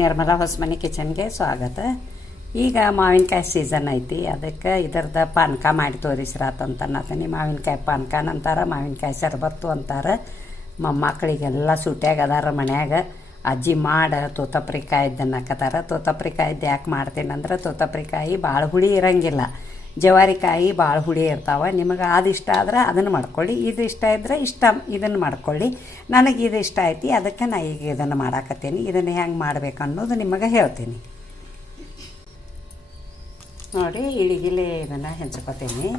ನಿರ್ಮಲಾ ಹೊಸಮನಿ ಕಿಚನ್ಗೆ ಸ್ವಾಗತ. ಈಗ ಮಾವಿನಕಾಯಿ ಸೀಸನ್ ಐತಿ, ಅದಕ್ಕೆ ಇದರದ ಪಾನಕ ಮಾಡಿ ತೋರಿಸ್ರಾತಂತ ಅನ್ನತೀನಿ ಮಾವಿನಕಾಯಿ ಪಾನಕ ಅಂತಾರೆ, ಮಾವಿನಕಾಯಿ ಶರ್ಬತ್ತು ಅಂತಾರೆ. ಮೊಮ್ಮಕ್ಕಳಿಗೆಲ್ಲ ಸೂಟ್ಯಾಗ ಅದಾರ ಮನ್ಯಾಗ. ಅಜ್ಜಿ ಮಾಡ ತೋತಪ್ರಿಕಾಯಿ ಹಾಕತ್ತಾರ ತೋತಪ್ರಿಕಾಯಿದ್ದು ಯಾಕೆ ಮಾಡ್ತೀನಿ ಅಂದ್ರೆ ತೋತಪ್ರಿಕಾಯಿ ಭಾಳ ಹುಳಿ ಇರಂಗಿಲ್ಲ. ಜವಾರಿಕಾಯಿ ಭಾಳ ಹುಳಿ ಇರ್ತಾವೆ, ನಿಮಗೆ ಅದು ಇಷ್ಟ ಆದ್ರೆ ಅದನ್ನು ಮಾಡ್ಕೊಳ್ಳಿ, ಇದು ಇಷ್ಟ ಇದ್ದರೆ ಇಷ್ಟ ಇದನ್ನು ಮಾಡ್ಕೊಳ್ಳಿ. ನನಗೆ ಇದು ಇಷ್ಟ ಐತಿ ಅದಕ್ಕೆ ನಾ ಈಗ ಇದನ್ನು ಮಾಡಾಕತ್ತೀನಿ. ಇದನ್ನು ಹೆಂಗೆ ಮಾಡ್ಬೇಕು ಅನ್ನೋದು ನಿಮಗೆ ಹೇಳ್ತೀನಿ. ನೋಡಿ ಇಳಿಗಿಲೆ ಇದನ್ನು ಹೆಂಚ್ಕೋತೀನಿ.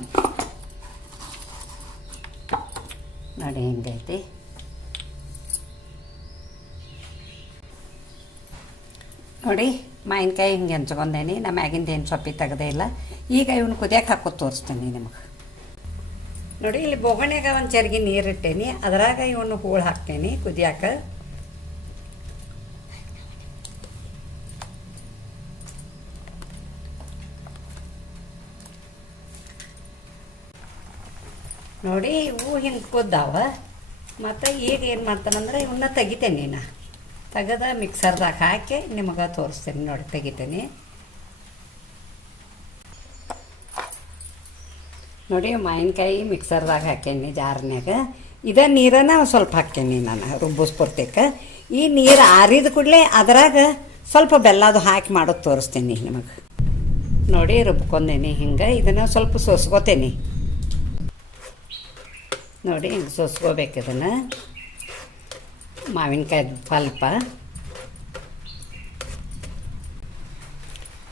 ನೋಡಿ, ಹೆಂಗೈತಿ. ನೋಡಿ ಮಾವಿನಕಾಯಿ ಹಿಂಗೆ ಹೆಂಚ್ಕೊಂಡೇನಿ ನಮ್ಮ ಮ್ಯಾಗಿಂದ ಏನು ಸೊಪ್ಪಿ ತೆಗದೇ ಇಲ್ಲ. ಈಗ ಇವನು ಕುದಿಯಕ್ಕೆ ಹಾಕೋದು ತೋರಿಸ್ತೇನೆ ನಿಮಗೆ. ನೋಡಿ, ಇಲ್ಲಿ ಬೊಗಣ್ಯಾಗ ಒಂದು ಚರ್ಗಿ ನೀರಿಟ್ಟೇನಿ ಅದರಾಗ ಇವನು ಹೂಳು ಹಾಕ್ತೇನೆ ಕುದಿಯಾಕ. ನೋಡಿ, ಇವು ಹಿಂಗೆ ಕುದ್ದಾವ, ಮತ್ತು ಈಗ ಏನು ಮಾಡ್ತಾನಂದ್ರೆ ಇವನ್ನ ತೆಗಿತೇನೆ ನಾ. ತೆಗೆದ ಮಿಕ್ಸರ್ದಾಗ ಹಾಕಿ ನಿಮಗೆ ತೋರಿಸ್ತೀನಿ ನೋಡಿ, ತೆಗಿತೀನಿ. ನೋಡಿ, ಮಾವಿನಕಾಯಿ ಮಿಕ್ಸರ್ದಾಗ ಹಾಕೇನಿ ಜಾರ್ನ್ಯಾಗ. ಇದೇ ನೀರನ್ನ ಸ್ವಲ್ಪ ಹಾಕೇನಿ ನಾನು ರುಬ್ಬಿಸ್ಕೊಡ್ತೇಕ ಈ ನೀರು ಆರಿದ ಕೂಡಲೇ ಅದ್ರಾಗ ಸ್ವಲ್ಪ ಬೆಲ್ಲದು ಹಾಕಿ ಮಾಡೋದು ತೋರಿಸ್ತೀನಿ ನಿಮಗೆ. ನೋಡಿ, ರುಬ್ಕೊಂಡೇನಿ ಹಿಂಗೆ. ಇದನ್ನು ಸ್ವಲ್ಪ ಸೋಸ್ಕೋತೇನಿ. ನೋಡಿ, ಹಿಂಗೆ ಸೋಸ್ಕೋಬೇಕು ಇದನ್ನು. ಮಾವಿನಕಾಯಿ ಪಲ್ಪ.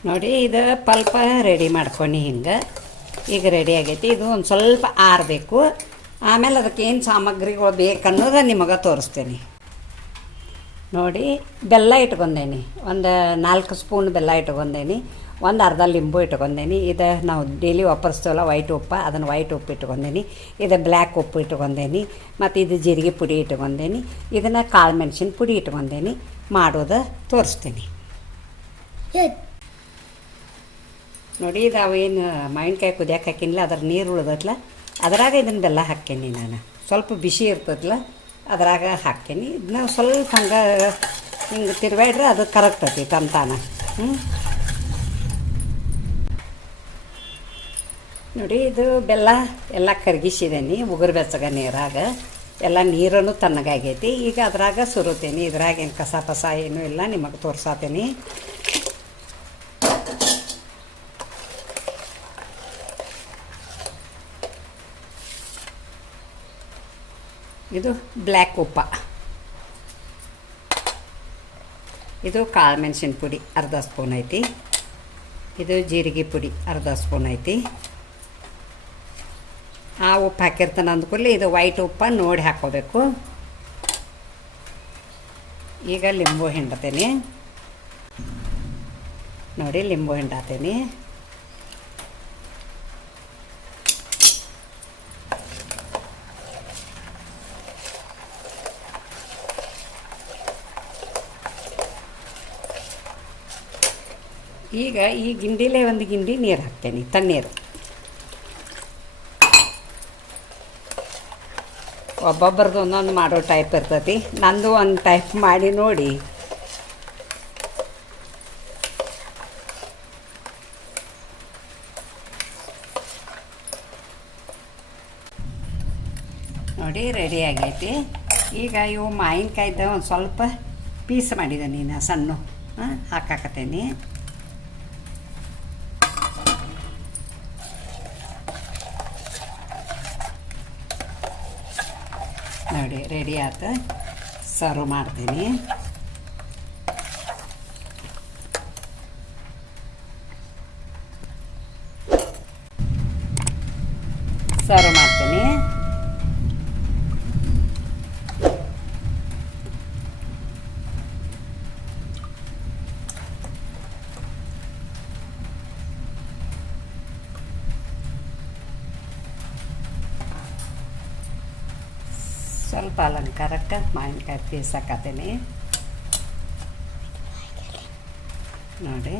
ನೋಡಿ, ಇದು ಪಲ್ಪ ರೆಡಿ ಮಾಡ್ಕೊಂಡು ಹಿಂಗೆ. ಈಗ ರೆಡಿ ಆಗೈತಿ. ಇದು ಒಂದು ಸ್ವಲ್ಪ ಆರಬೇಕು. ಆಮೇಲೆ ಅದಕ್ಕೆ ಏನು ಸಾಮಗ್ರಿಗಳು ಬೇಕನ್ನೋದು ನಿಮಗೆ ತೋರಿಸ್ತೀನಿ. ನೋಡಿ, ಬೆಲ್ಲ ಇಟ್ಕೊಂಡೇನಿ. ಒಂದು ನಾಲ್ಕು ಸ್ಪೂನ್ ಬೆಲ್ಲ ಇಟ್ಕೊಂಡೇನಿ. ಒಂದು ಅರ್ಧ ಲಿಂಬು ಇಟ್ಕೊಂಡೇನಿ. ಇದು ನಾವು ಡೈಲಿ ವಾಪರಿಸ್ತೇವಲ್ಲ ವೈಟ್ ಉಪ್ಪು, ಅದನ್ನು ವೈಟ್ ಉಪ್ಪು ಇಟ್ಕೊಂಡೇನಿ. ಇದು ಬ್ಲ್ಯಾಕ್ ಉಪ್ಪು ಇಟ್ಕೊಂಡೇನಿ. ಮತ್ತು ಇದು ಜೀರಿಗೆ ಪುಡಿ ಇಟ್ಕೊಂಡೇನಿ. ಇದನ್ನು ಕಾಳು ಮೆಣಸಿನ ಪುಡಿ ಇಟ್ಕೊಂಡೇನಿ. ಮಾಡೋದು ತೋರಿಸ್ತೀನಿ. ನೋಡಿ, ಇದು ಅವೇನು ಮಾವಿನಕಾಯಿ ಕುದಿಯಕ್ಕೆ ಹಾಕಿನಿಲ್ಲ ಅದ್ರ ನೀರು ಉಳ್ದತ್ಲ. ಅದರಾಗ ಇದನ್ನ ಬೆಲ್ಲ ಹಾಕ್ಕೇನಿ ನಾನು. ಸ್ವಲ್ಪ ಬಿಸಿ ಇರ್ತದಲ್ಲ ಅದ್ರಾಗ ಹಾಕ್ತೀನಿ. ಇದನ್ನ ಸ್ವಲ್ಪ ಹಂಗೆ ಹಿಂಗೆ ತಿರುಗಾಡ್ರೆ ಅದು ಕರೆಕ್ಟ್ ಐತಿ ತಂತಾನ. ಹ್ಞೂ ನೋಡಿ, ಇದು ಬೆಲ್ಲ ಎಲ್ಲ ಕರಗಿಸಿದ್ದೀನಿ ಉಗುರು ಬೆಚ್ಚಗ ನೀರಾಗ. ಎಲ್ಲ ನೀರನ್ನು ತಣ್ಣಗಾಗೈತಿ ಈಗ ಅದ್ರಾಗ ಸುರುತ್ತೇನೆ ಇದ್ರಾಗ ಏನು ಕಸ ಪಸ ಏನೂ ಇಲ್ಲ. ನಿಮಗೆ ತೋರ್ಸಾತೀನಿ. ಇದು ಬ್ಲ್ಯಾಕ್ ಉಪ್ಪ. ಇದು ಕಾಳು ಮೆಣಸಿನ ಪುಡಿ. ಅರ್ಧ ಸ್ಪೂನ್ ಐತಿ. ಇದು ಜೀರಿಗೆ ಪುಡಿ. ಅರ್ಧ ಸ್ಪೂನ್ ಐತಿ. ಆ ಉಪ್ಪು ಹಾಕಿರ್ತಾನೆ ಅಂದ್ಕೂಡಲೇ ಇದು ವೈಟ್ ಉಪ್ಪ ನೋಡಿ ಹಾಕ್ಕೋಬೇಕು. ಈಗ ಲಿಂಬು ಹಿಂಡತೇನೆ. ನೋಡಿ ಲಿಂಬು ಹಿಂಡತೇನೆ. ಈಗ ಈ ಗಿಂಡಿಲೇ ಒಂದು ಗಿಂಡಿ ನೀರು ಹಾಕ್ತೇನೆ, ತಣ್ಣೀರು. ಒಬ್ಬೊಬ್ಬರದ್ದು ಒಂದೊಂದು ಮಾಡೋ ಟೈಪ್ ಇರ್ತೈತಿ. ನಂದು ಒಂದು ಟೈಪ್ ಮಾಡಿ ನೋಡಿ. ನೋಡಿ ರೆಡಿ ಆಗೈತಿ. ಈಗ ಇವು ಮಾವಿನಕಾಯ್ದ ಒಂದು ಸ್ವಲ್ಪ ಪೀಸ್ ಮಾಡಿದೆ ನೀನು, ಸಣ್ಣ. ಹಾಕಾಕತ್ತೇನಿ. ರೆಡಿ ಆಯ್ತು? ಸರ್ವ್ ಮಾಡ್ತೀನಿ. ಸರ್ವ್ ಮಾಡ್ತೀನಿ. ಸ್ವಲ್ಪ ಅಲಂಕಾರಕ್ಕೆ ಮಾವಿನಕಾಯಿ ಪೀಸ್ ಹಾಕತ್ತೀನಿ ನೋಡಿ.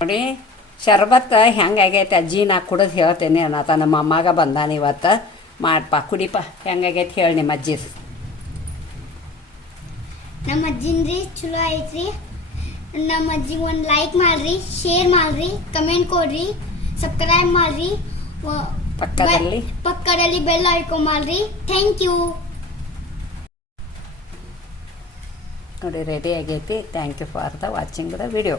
ನೋಡಿ, ಶರ್ಬತ್ ಹೆಂಗಾಗೈತೆ ಅಜ್ಜಿ? ನಾ ಕುಡಿದು ಹೇಳ್ತೇನೆ ಅನ್ನತ ನಮ್ಮ ಅಮ್ಮಾಗ ಬಂದಾನ ಇವತ್ತು. ಮಾಡಪ್ಪ ಕುಡಿಪ. ಹೆಂಗಾಗೈತೆ ಹೇಳಿ ನಿಮ್ಮ ಅಜ್ಜಿ. ನಮ್ಮ ಅಜ್ಜಿನ್ರಿ, ಚಲೋ ಐತ್ರಿ. ನಮ್ಮ ಅಜ್ಜಿ ಒಂದು ಲೈಕ್ ಮಾಡ್ರಿ ಶೇರ್ ಮಾಡ್ರಿ ಕಮೆಂಟ್ ಕೊಡ್ರಿ ಸಬ್ಸ್ಕ್ರೈಬ್ ಮಾಡ್ರಿ. ಪಕ್ಕದಲ್ಲಿ. ಪಕ್ಕದಲ್ಲಿ ಬೆಲ್ ಐಕಾನ್ ಮಾಡ್ರಿ. ಥ್ಯಾಂಕ್ ಯು ನೋಡಿ ರೆಡಿ ಆಗೈತಿ. Thank you for the watching the video